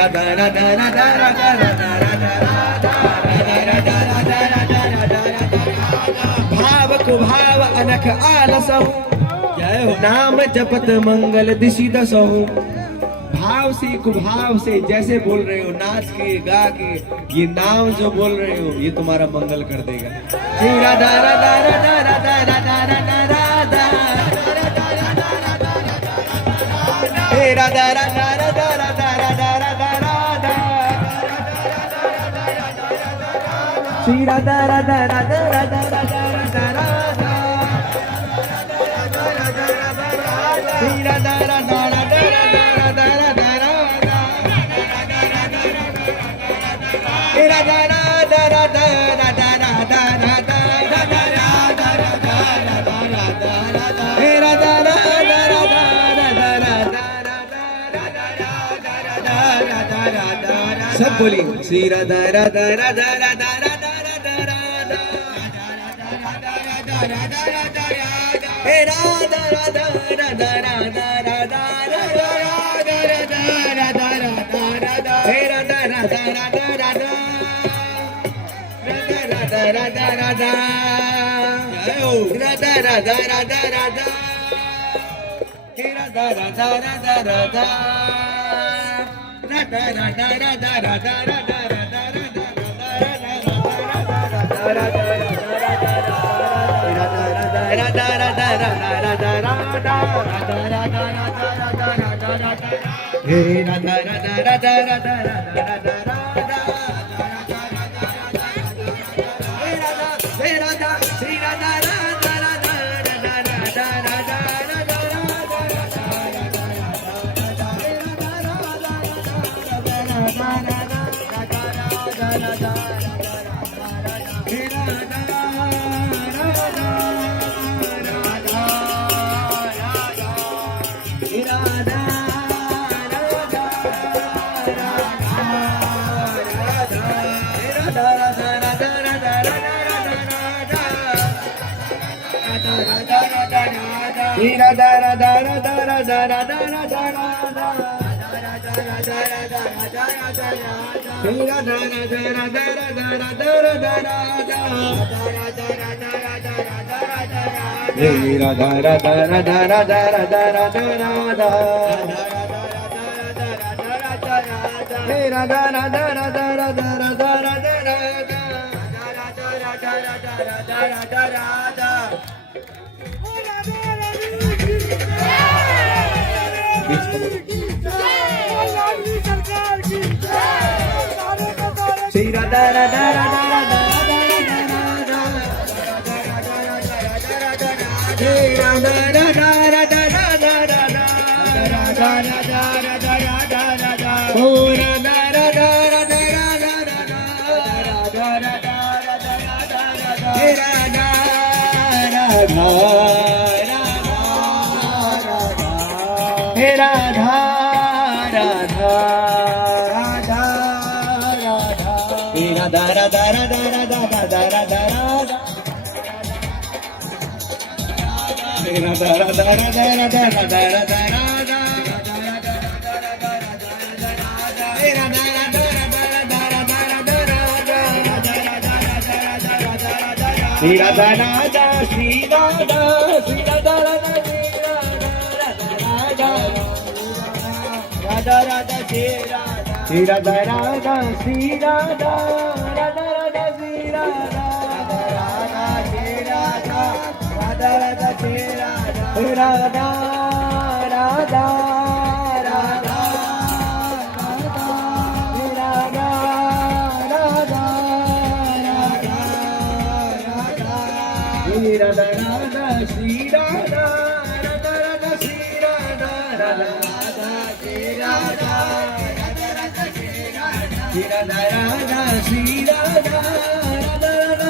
राधा राधा राधा राधा राधा राधा भाव को भाव अनख आलसहु नाम जपत मंगल दिशि दसहु। भाव से कुभाव से जैसे बोल रहे हो, नाच के गा के ये नाम जो बोल रहे हो ये तुम्हारा मंगल कर देगा। श्री राधा राधा राधा राधा राधा राधा राधा हे राधा राधा राधा राधा राधा राधा राधा श्री राधा राधा राधा राधा राधा राधा राधा श्री राधा राधा राधा राधा राधा सब बोली श्री राधा राधा राधा राधा राधा राधा राधा हे राधा राधा राधा राधा राधा हे राधा राधा राधा राधा राधा राधा राधा राधा राधा राधा राधा हे राधा राधा राधा राधा राधा राधा राधा राधा राधा हे राधा राधा राधा राधा राधा हे राधा श्री राधा राधा राधा राधा राधा राधा राधा राधा राधा राधा राधा राधा श्री राधा राधा राधा राधा राधा राधा राधा हे राधा राधा राधा राधा राधा राधा राधा हे राधा राधा राधा राधा राधा राधा राधा श्री राधा राधा राधा राधा हे राधा राधा राधा राधा राधा राधा राधा राधा राधा ओ राधा राधा राधा राधा राधा राधा राधा राधा हे राधा राधा हे राधा राधा राधा हे राधा राधा राधा राधा राधा राधा राधा हे राधा राधा राधा राधा राधा राधा राधा हे राधा राधा राधा राधा राधा श्री राधा राधा श्री राधा श्री राधा राधा राधा राधा श्री राधा राधा श्री राधा राधा राधा श्री राधा राधा श्री राधा राधा राधा श्री राधा राधा राधा राधा श्री राधा राधा श्री राधा राधा राधा श्री राधा राधा श्री राधा श्री राधा राधा राधा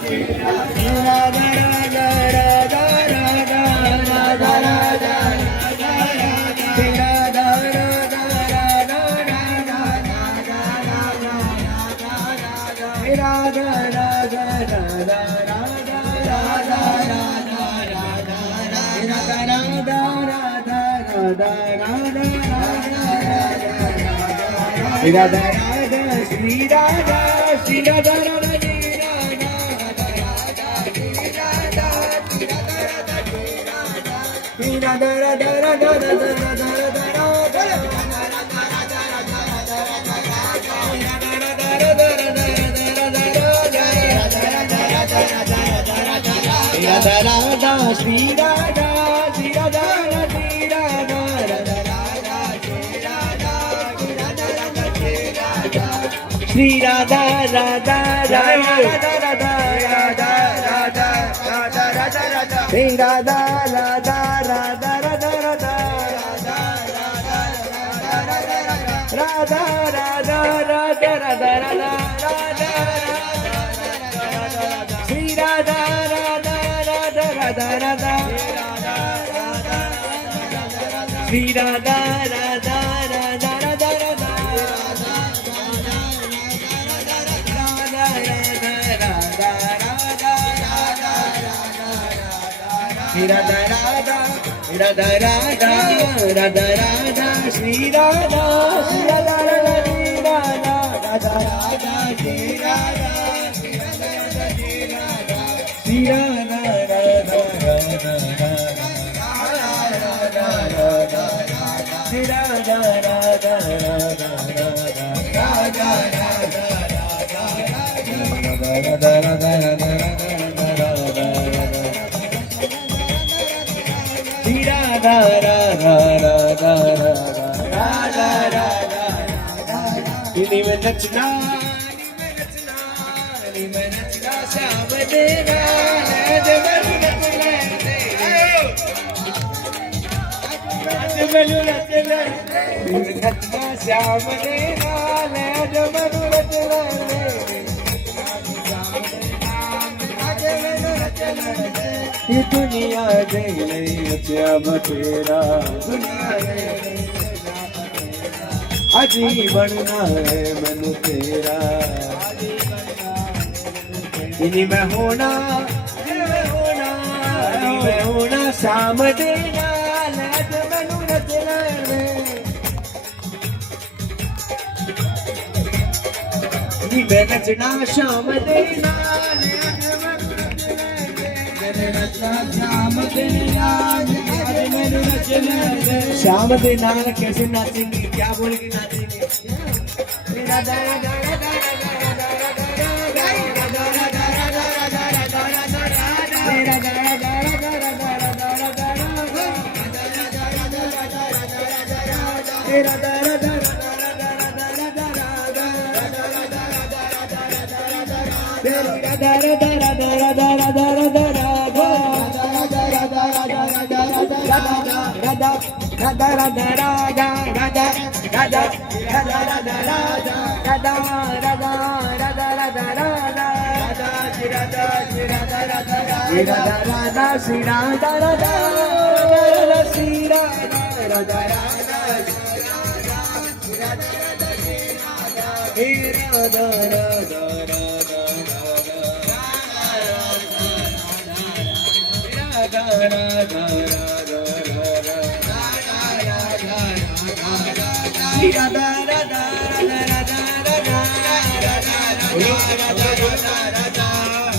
श्री राधा राधा राधा राधा राधा राधा राधा श्री राधा राधा राधा राधा राधा राधा राधा राधा राधा राधा राधा राधा राधा राधा राधा राधा राधा श्री राधा श्री राधा राधा श्री राधा राधा राधा राधा राधा श्री राधा श्री राधा श्री राधा राधा राधा श्री राधा राधा राधा राधा राधा राधा राधा राधा राधा श्री राधा राधा राधा राधा राधा राधा राधा राधा राधा राधा श्री राधा राधा राधा राधा राधा श्री राधा राधा राधा राधा राधा राधा राधा राधा राधा राधा राधा श्री राधा श्री राधा राधा राधा राधा श्री राधा श्री राधा राधा श्री राधा राधा में नचना श्याम देना नचना श्याम ये दुनिया दे श्याम तेरा अजी बनना है मैनू तेरा इन्हीं में होना शाम देना लैट मैनू नचना इन्हीं में नचना शाम देना श्याम दे नाल कैसे नाचेंगे क्या बोल के नाचेंगे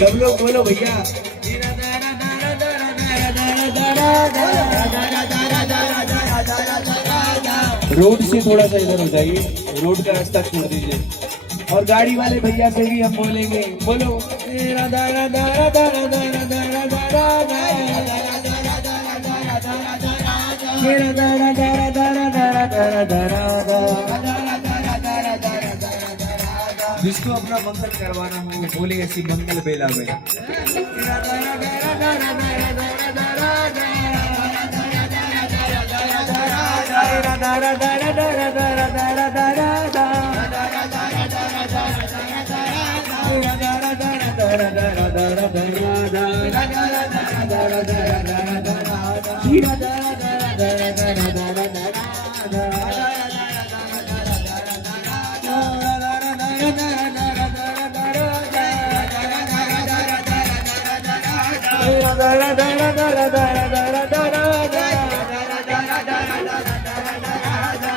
सब लोग बोलो भैया रोड से थोड़ा सा इधर हो जाइए रोड का रास्ता छोड़ दीजिए और गाड़ी वाले भैया से भी हम बोलेंगे बोलो राधा राधा राधा राधा राधा राधा राधा जिसको अपना मंगल करवाना हो बोले ऐसी मंगल बेला में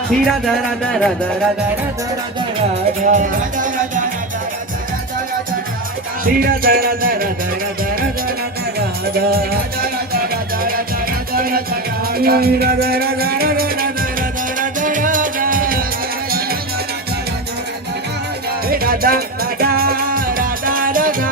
Shri Radha Radha Radha Radha Radha Radha Radha Shri Radha Radha Radha Radha Radha Radha Radha Radha Radha Radha Radha Radha Radha Jai Radha Radha Radha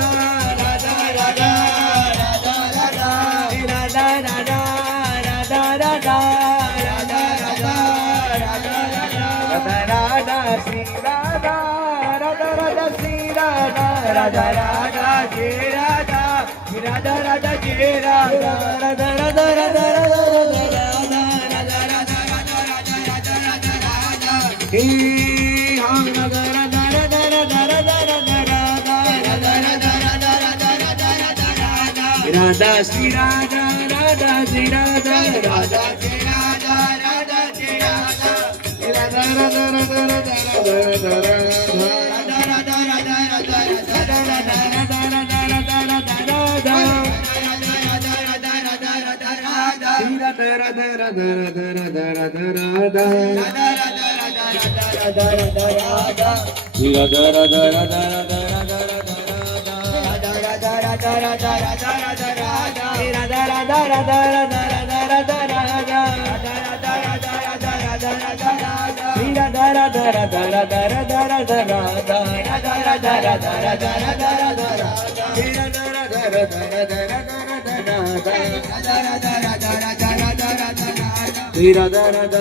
Jai Radha Radha Radha Radha Radha Shri Radha Radha Shri Radha Radha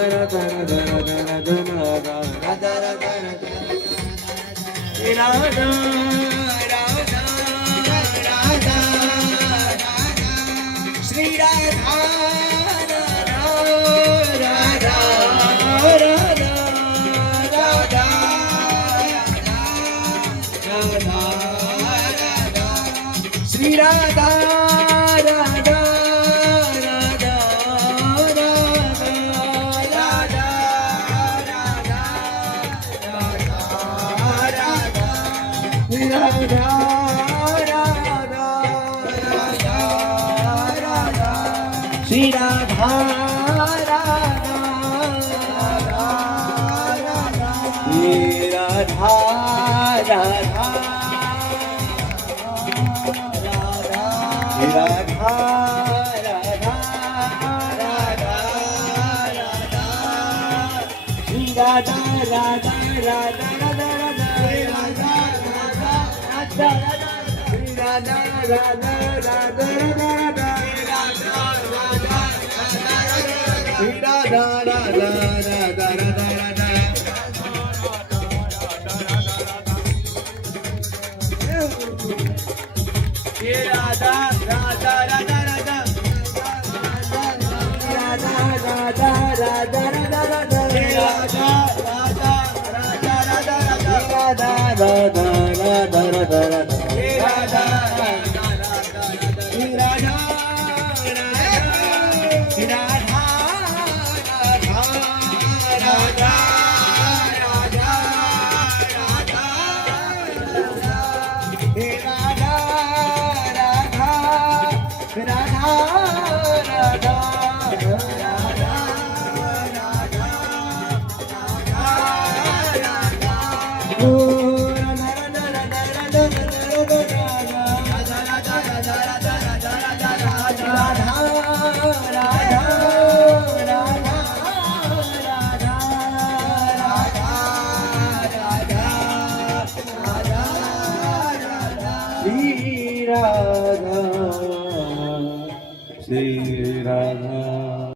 Shri Radha Radha Shri Radha Radha Radha Radha Radha Shri Radha Radha Radha Radha Shri Radha Shri Radha